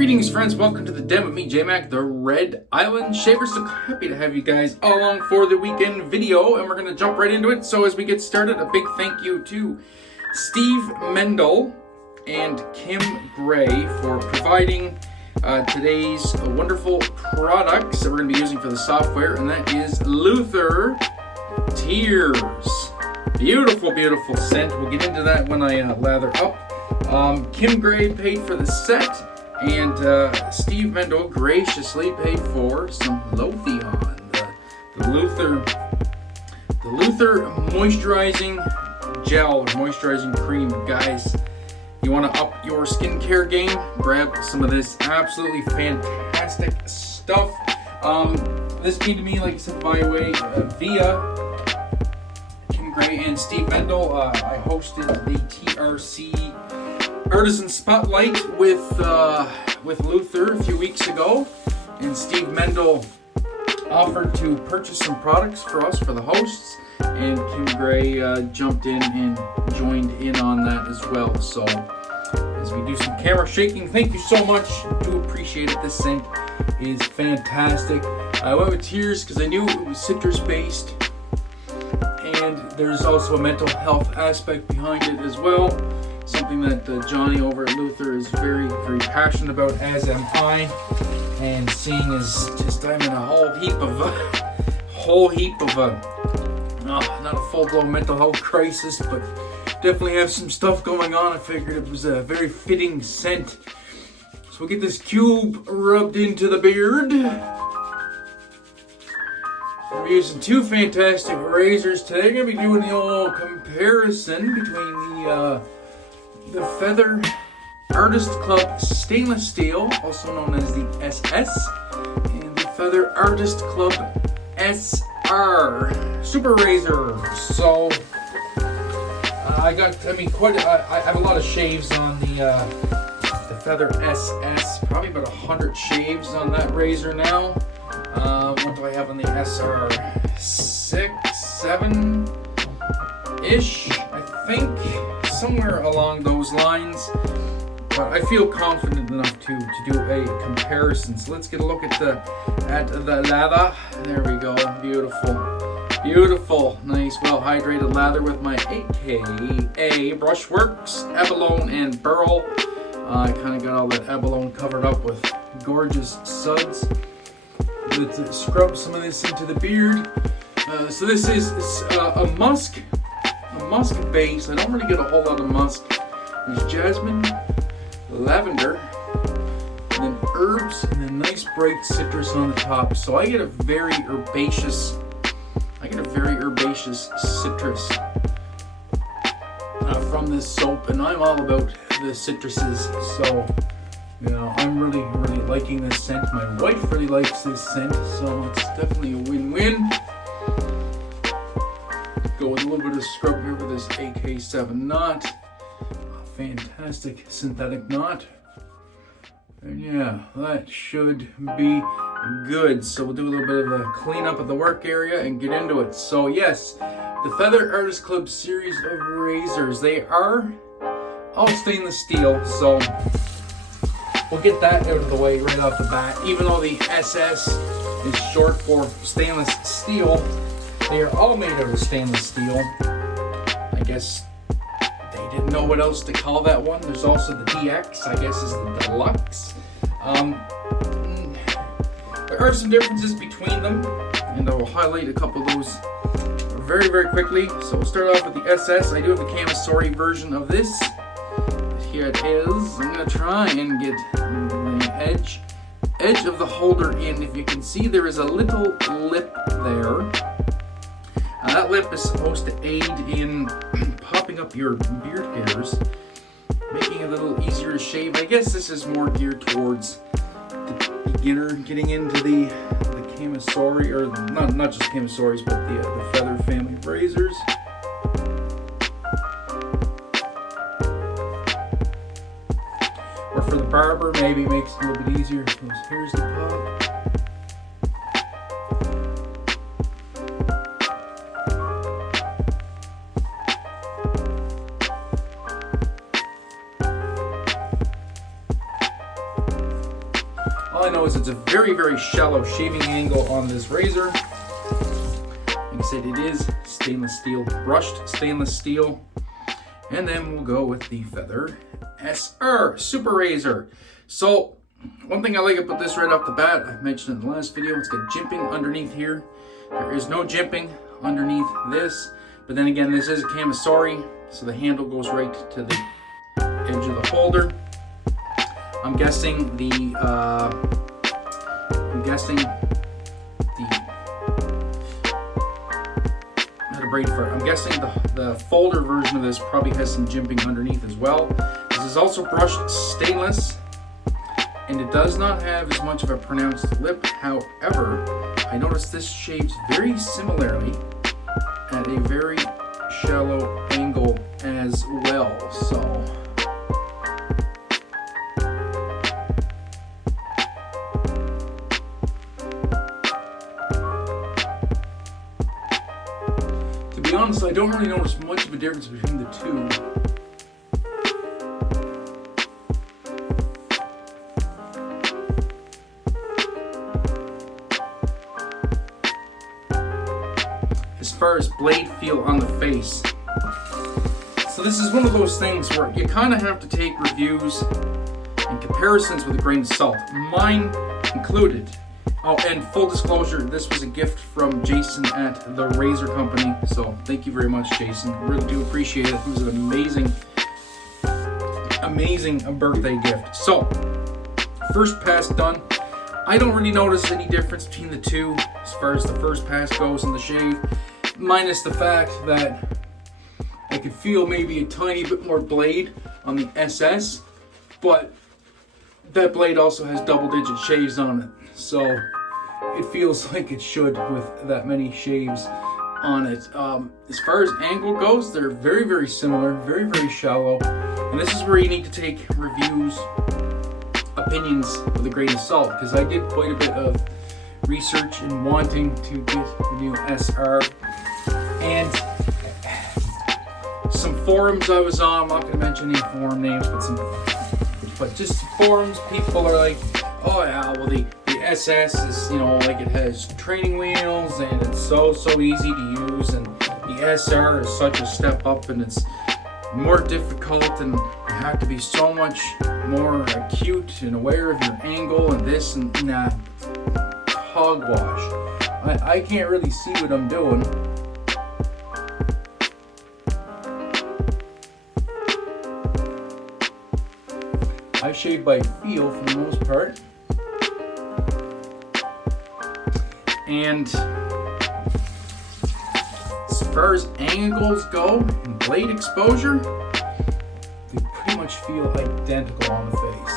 Greetings, friends. Welcome to the den with me, Jmac, the Red Island Shaver. So happy to have you guys along for the weekend video, and we're going to jump right into it. So as we get started, a big thank you to Steve Mendel and Kim Gray for providing today's wonderful products that we're going to be using for the software, and that is Lather Tears. Beautiful, beautiful scent. We'll get into that when I lather up. Kim Gray paid for the set, and Steve Mendel graciously paid for some Lothion, the Lather moisturizing gel or moisturizing cream. Guys, you want to up your skincare game? Grab some of this absolutely fantastic stuff. This came to me, like I said, by way via Kim Gray and Steve Mendel. I hosted the TRC Artisan Spotlight with Lather a few weeks ago, and Steve Mendel offered to purchase some products for us, for the hosts, and Kim Gray jumped in and joined in on that as well. So as we do some camera shaking, thank you so much. Do appreciate it. This scent is fantastic. I went with Tears because I knew it was citrus based, and there's also a mental health aspect behind it as well. Something that Johnny over at Lather is very, very passionate about, as am I. And seeing as just I'm in a whole heap of not a full-blown mental health crisis, but definitely have some stuff going on. I figured it was a very fitting scent. So we'll get this cube rubbed into the beard. We're using two fantastic razors today. I'm going to be doing the old comparison between the Feather Artist Club Stainless Steel, also known as the SS, and the Feather Artist Club SR Super Razor. So I have a lot of shaves on the Feather SS, probably about 100 shaves on that razor now. What do I have on the SR? 6, 7-ish, I think. Somewhere along those lines, but I feel confident enough to do a comparison. So let's get a look at the lather. There we go. Beautiful, nice, well hydrated lather with my AKA Brushworks Abalone and Burl. I kind of got all that abalone covered up with gorgeous suds. Let's scrub some of this into the beard. So this is a musk base. I don't really get a whole lot of musk. There's jasmine, lavender, and then herbs, and then nice bright citrus on the top. So I get a very herbaceous citrus from this soap, and I'm all about the citruses. So I'm really liking this scent. My wife really likes this scent, so it's definitely a win-win. Go with a little bit of scrub here with this AK7 knot. Fantastic synthetic knot. And yeah, that should be good. So we'll do a little bit of a cleanup of the work area and get into it. So yes, the Feather Artist Club series of razors. They are all stainless steel, so we'll get that out of the way right off the bat. Even though the SS is short for stainless steel, they are all made out of stainless steel. I guess they didn't know what else to call that one. There's also the DX, I guess is the Deluxe. There are some differences between them, and I will highlight a couple of those very, very quickly. So we'll start off with the SS. I do have the Camisori version of this. Here it is. I'm going to try and get the edge of the holder in. If you can see, there is a little lip there. That lip is supposed to aid in popping up your beard hairs, making it a little easier to shave. I guess this is more geared towards the beginner getting into the Camisori, or not just Camisoris, but the Feather family of razors. Or for the barber, maybe makes it a little bit easier. Those hairs to pop. All I know is it's a very, very shallow shaving angle on this razor. Like I said, it is stainless steel, brushed stainless steel. And then we'll go with the Feather SR Super Razor. So one thing I like about this right off the bat, I mentioned in the last video, it's got jimping underneath here. There is no jimping underneath this. But then again, this is a Camisari, so the handle goes right to the edge of the holder. I'm guessing the the folder version of this probably has some jimping underneath as well. This is also brushed stainless, and it does not have as much of a pronounced lip. However, I noticed this shaves very similarly at a very shallow angle as well. So to be honest, I don't really notice much of a difference between the two. As far as blade feel on the face. So this is one of those things where you kind of have to take reviews and comparisons with a grain of salt, mine included. Oh, and full disclosure, this was a gift from Jason at the Razor Company, so thank you very much, Jason. Really do appreciate it. It was an amazing birthday gift. So, first pass done. I don't really notice any difference between the two as far as the first pass goes in the shave, minus the fact that I could feel maybe a tiny bit more blade on the SS, but that blade also has double-digit shaves on it. So it feels like it should with that many shaves on it. As far as angle goes, they're very, very similar, very, very shallow. And this is where you need to take reviews, opinions with a grain of salt, because I did quite a bit of research in wanting to get the new SR. And some forums I was on, I'm not going to mention any forum names, but just forums, people are like, oh yeah, well the SS is, you know, like it has training wheels and it's so easy to use, and the SR is such a step up and it's more difficult and you have to be so much more acute and aware of your angle and this and that. Hogwash. I can't really see what I'm doing. I shave by feel for the most part. And as far as angles go and blade exposure, they pretty much feel identical on the face.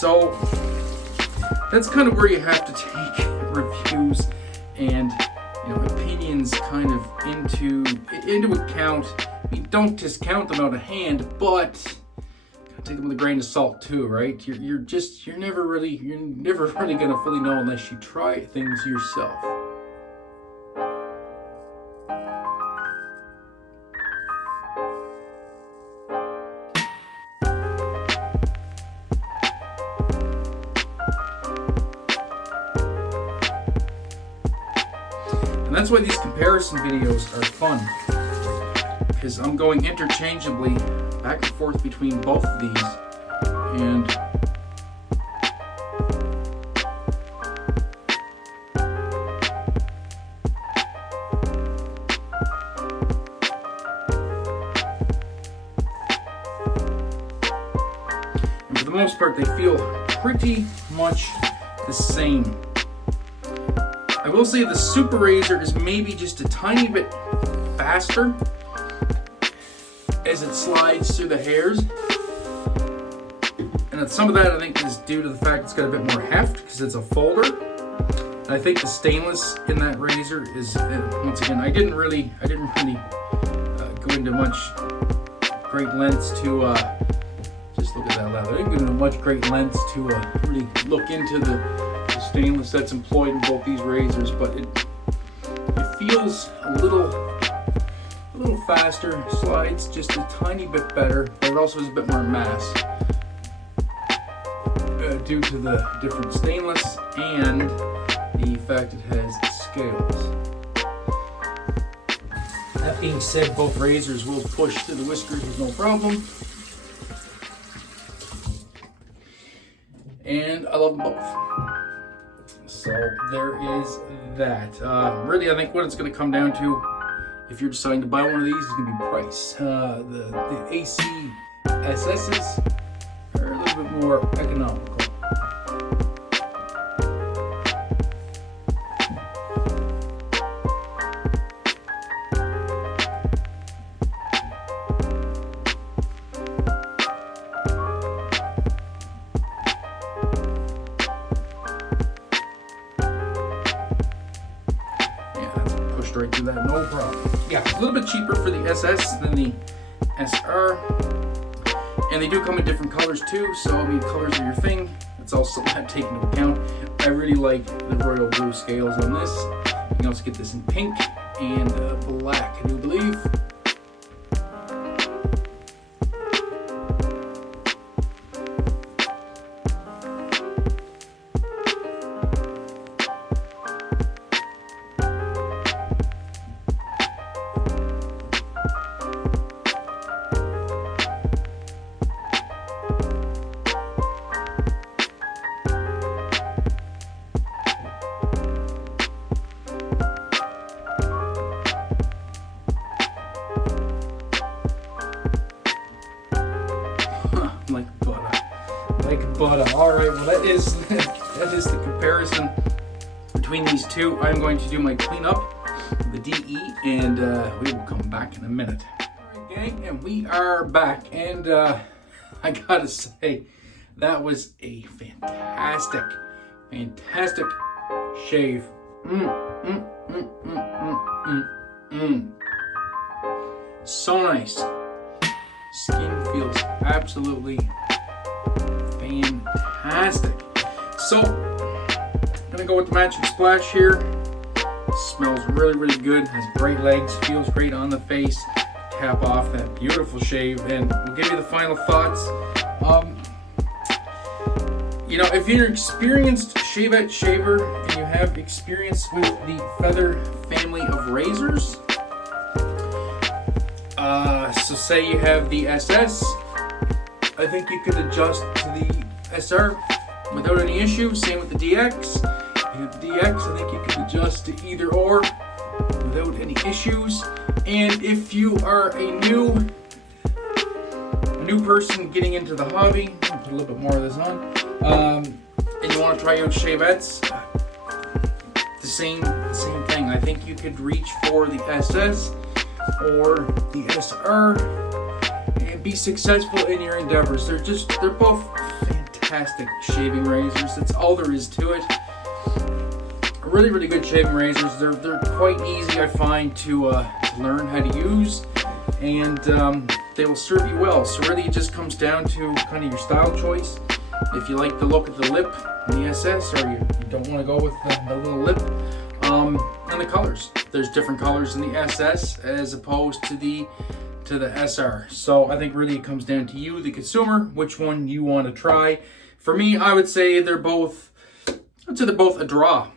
So that's kind of where you have to take reviews and, you know, opinions kind of into account. You don't discount them out of hand, but take them with a grain of salt too, right? You're never really gonna fully know unless you try things yourself. And that's why these comparison videos are fun, because I'm going interchangeably back and forth between both of these, and for the most part they feel pretty much the same. I will say the Super Razor is maybe just a tiny bit faster as it slides through the hairs, and some of that I think is due to the fact it's got a bit more heft because it's a folder. And I think the stainless in that razor is, once again, I didn't really go into much great lengths to just look at that lather. I didn't go into much great lengths to really look into the stainless that's employed in both these razors, but it feels a little faster, slides just a tiny bit better, but it also has a bit more mass due to the different stainless and the fact it has scales. That being said, both razors will push to the whiskers with no problem. And I love them both. So there is that. Really, I think what it's going to come down to, if you're deciding to buy one of these, is going to be price. The AC SS's are a little bit more economical. Right through that, no problem. Yeah, a little bit cheaper for the SS than the SR, and they do come in different colors too, so I mean, colors are your thing. That's also taken into account. I really like the royal blue scales on this. You can also get this in pink and black, I do believe. Like butter. All right, well that is the comparison between these two. I'm going to do my cleanup, the DE, and we will come back in a minute. All right, gang, and we are back, and I gotta say, that was a fantastic shave. So nice. Skin feels absolutely fantastic. So, I'm gonna go with the matching splash here. Smells really good, has great legs, feels great on the face. Cap off that beautiful shave, and we'll give you the final thoughts. You know, if you're an experienced shavette shaver and you have experience with the Feather family of razors, so say you have the SS, I think you could adjust to the SR without any issue. Same with the DX. You have the DX, I think you could adjust to either or without any issues. And if you are a new person getting into the hobby, I'll put a little bit more of this on, and you want to try out shavettes, the same thing. I think you could reach for the SS or the SR and be successful in your endeavors. They're both fantastic shaving razors. That's all there is to it. Really good shaving razors. They're quite easy, I find, to learn how to use, and they will serve you well. So really it just comes down to kind of your style choice. If you like the look of the lip in the SS, or you don't want to go with the little lip, and the colors. There's different colors in the SS as opposed to the SR. So I think really it comes down to you, the consumer, which one you want to try. For me, I would say they're both a draw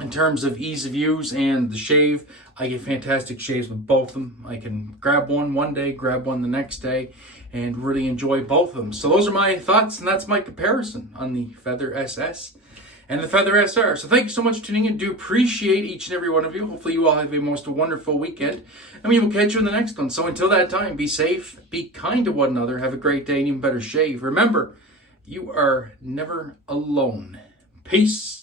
in terms of ease of use and the shave. I get fantastic shaves with both of them. I can grab one day, grab one the next day, and really enjoy both of them. So those are my thoughts, and that's my comparison on the Feather SS and the Feather SR. So thank you so much for tuning in. Do appreciate each and every one of you. Hopefully you all have a most wonderful weekend, and we will catch you in the next one. So until that time, be safe, be kind to one another, have a great day, and even better shave. Remember, you are never alone. Peace.